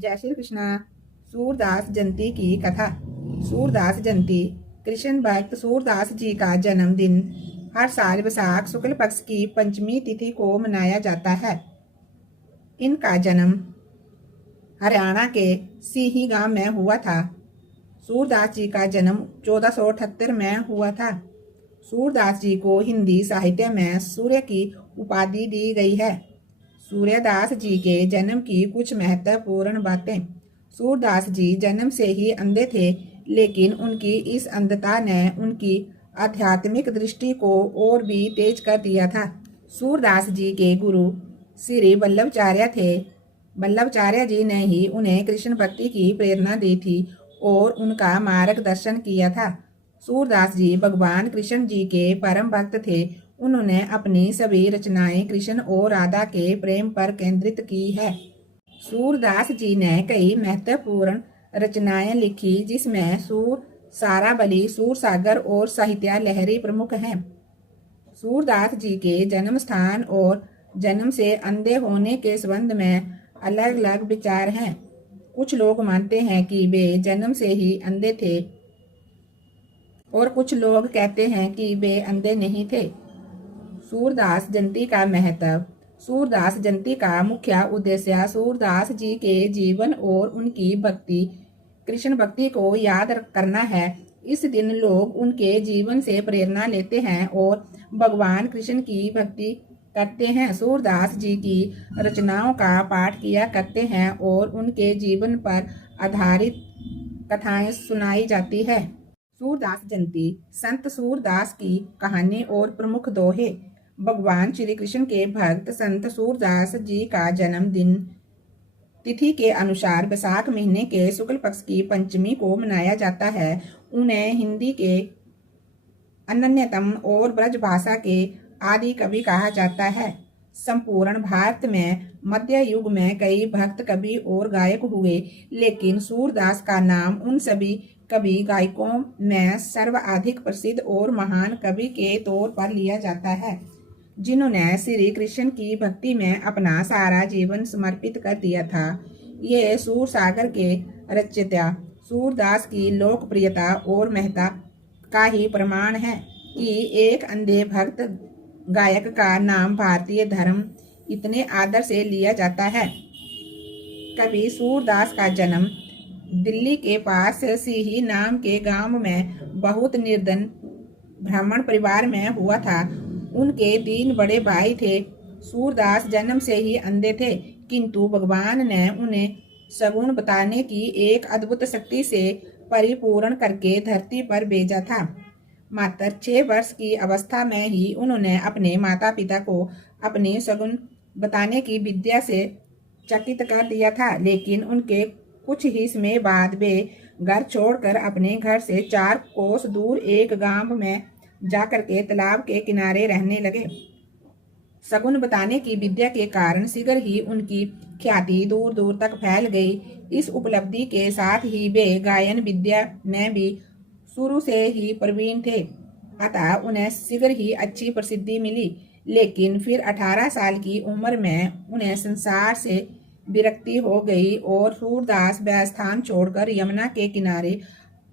जय श्री कृष्णा। सूरदास जयंती की कथा। सूरदास जयंती कृष्ण भक्त सूरदास जी का जन्मदिन हर साल वैशाख शुक्ल पक्ष की पंचमी तिथि को मनाया जाता है। इनका जन्म हरियाणा के सीही गांव में हुआ था। सूरदास जी का जन्म 1478 में हुआ था। सूरदास जी को हिंदी साहित्य में सूर्य की उपाधि दी गई है। सूर्यदास जी के जन्म की कुछ महत्वपूर्ण बातें। सूरदास जी जन्म से ही अंधे थे, लेकिन उनकी इस अंधता ने उनकी आध्यात्मिक दृष्टि को और भी तेज कर दिया था। सूरदास जी के गुरु श्री वल्लभाचार्य थे। वल्लभाचार्य जी ने ही उन्हें कृष्ण भक्ति की प्रेरणा दी थी और उनका मार्गदर्शन किया था। सूरदास जी भगवान कृष्ण जी के परम भक्त थे। उन्होंने अपनी सभी रचनाएं कृष्ण और राधा के प्रेम पर केंद्रित की है। सूरदास जी ने कई महत्वपूर्ण रचनाएं लिखी, जिसमें सूर सारावली, सूर सागर और साहित्य लहरी प्रमुख हैं। सूरदास जी के जन्म स्थान और जन्म से अंधे होने के संबंध में अलग अलग विचार हैं। कुछ लोग मानते हैं कि वे जन्म से ही अंधे थे और कुछ लोग कहते हैं कि वे अंधे नहीं थे। सूरदास जयंती का महत्व। सूरदास जयंती का मुख्य उद्देश्य सूरदास जी के जीवन और उनकी भक्ति, कृष्ण भक्ति को याद करना है। इस दिन लोग उनके जीवन से प्रेरणा लेते हैं और भगवान कृष्ण की भक्ति करते हैं। सूरदास जी की रचनाओं का पाठ किया करते हैं और उनके जीवन पर आधारित कथाएं सुनाई जाती है। सूरदास जयंती। संत सूरदास की कहानी और प्रमुख दोहे। भगवान श्री कृष्ण के भक्त संत सूरदास जी का जन्मदिन तिथि के अनुसार वैशाख महीने के शुक्ल पक्ष की पंचमी को मनाया जाता है। उन्हें हिंदी के अनन्यतम और ब्रज भाषा के आदि कवि कहा जाता है। संपूर्ण भारत में मध्य युग में कई भक्त कवि और गायक हुए, लेकिन सूरदास का नाम उन सभी कवि गायकों में सर्वाधिक प्रसिद्ध और महान कवि के तौर पर लिया जाता है, जिन्होंने श्री कृष्ण की भक्ति में अपना सारा जीवन समर्पित कर दिया था। ये सूर सागर के रचयिता सूरदास की लोकप्रियता और महत्ता का ही प्रमाण है कि एक अंधे भक्त गायक का नाम भारतीय धर्म इतने आदर से लिया जाता है। कवि सूरदास का जन्म दिल्ली के पास सीही नाम के गांव में बहुत निर्धन ब्राह्मण परिवार में हुआ था। उनके 3 बड़े भाई थे। सूरदास जन्म से ही अंधे थे, किंतु भगवान ने उन्हें सगुण बताने की एक अद्भुत शक्ति से परिपूर्ण करके धरती पर भेजा था। मात्र 6 वर्ष की अवस्था में ही उन्होंने अपने माता पिता को अपने सगुण बताने की विद्या से चकित कर दिया था, लेकिन उनके कुछ ही समय बाद वे घर छोड़कर अपने घर से 4 कोस दूर एक गांव में जाकर के तालाब के किनारे रहने लगे। सगुन बताने की विद्या के कारण शीघ्र ही उनकी ख्याति दूर दूर तक फैल गई। इस उपलब्धि के साथ ही वे गायन विद्या में भी शुरू से ही प्रवीण थे, अतः उन्हें शीघ्र ही अच्छी प्रसिद्धि मिली। लेकिन फिर 18 साल की उम्र में उन्हें संसार से विरक्ति हो गई और सूरदास वह स्थान छोड़कर यमुना के किनारे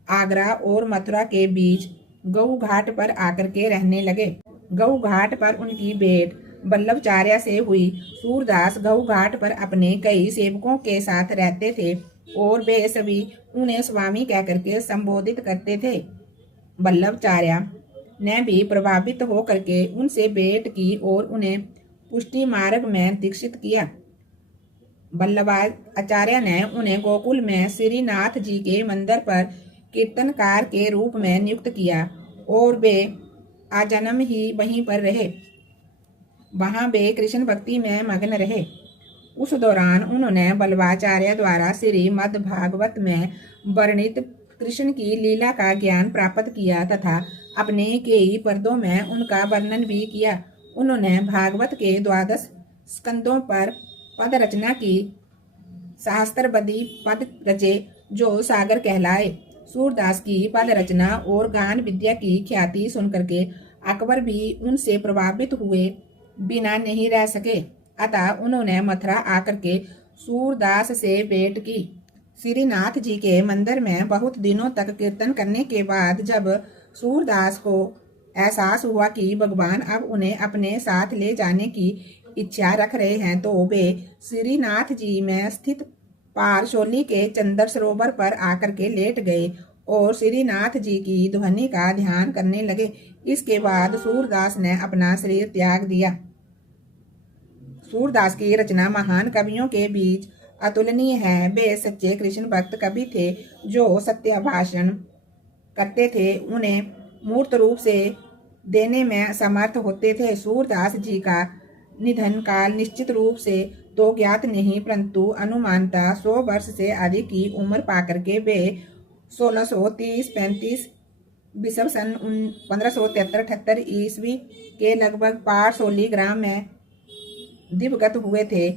आगरा और मथुरा के बीच गऊ घाट पर आकर के रहने लगे। गऊ घाट पर उनकी भेंट वल्लभाचार्य से हुई। सूरदास गऊ घाट पर अपने कई सेवकों के साथ रहते थे और वे सभी उन्हें स्वामी कहकर के संबोधित करते थे। वल्लभाचार्य ने भी प्रभावित होकर के उनसे भेंट की और उन्हें पुष्टि मार्ग में दीक्षित किया। वल्लभाचार्य ने उन्हें गोकुल में श्रीनाथ जी के मंदिर पर कीर्तनकार के रूप में नियुक्त किया और वे आजन्म ही वहीं पर रहे। वहां वे कृष्ण भक्ति में मग्न रहे। उस दौरान उन्होंने वल्लभाचार्य द्वारा श्रीमद् भागवत में वर्णित कृष्ण की लीला का ज्ञान प्राप्त किया तथा अपने कई पदों में उनका वर्णन भी किया। उन्होंने भागवत के 12 स्कंदों पर पद रचना की। सहस्त्रबदी पद रचे जो सागर कहलाए। सूरदास की पद रचना और गान विद्या की ख्याति सुनकर के अकबर भी उनसे प्रभावित हुए बिना नहीं रह सके, अतः उन्होंने मथुरा आकर के सूरदास से भेंट की। श्रीनाथ जी के मंदिर में बहुत दिनों तक कीर्तन करने के बाद जब सूरदास को एहसास हुआ कि भगवान अब उन्हें अपने साथ ले जाने की इच्छा रख रहे हैं तो वे श्रीनाथ जी में स्थित पारशोली के चंदर सरोवर पर आकर के लेट गए और श्रीनाथ जी की ध्वनि का ध्यान करने लगे। इसके बाद सूरदास ने अपना शरीर त्याग दिया। सूरदास की रचना महान कवियों के बीच अतुलनीय है। वे सच्चे कृष्ण भक्त कवि थे जो सत्य भाषण करते थे, उन्हें मूर्त रूप से देने में समर्थ होते थे। सूरदास जी का निधन काल निश्चित रूप से तो ज्ञात नहीं, परंतु अनुमानतः 100 वर्ष से अधिक की उम्र पाकर के वे 1630-35 विषव सन 1573-78 ईस्वी के लगभग पारसोली ग्राम में दिवगत हुए थे।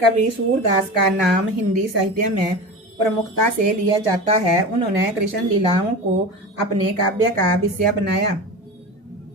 कवि सूरदास का नाम हिंदी साहित्य में प्रमुखता से लिया जाता है। उन्होंने कृष्ण लीलाओं को अपने काव्य का विषय बनाया।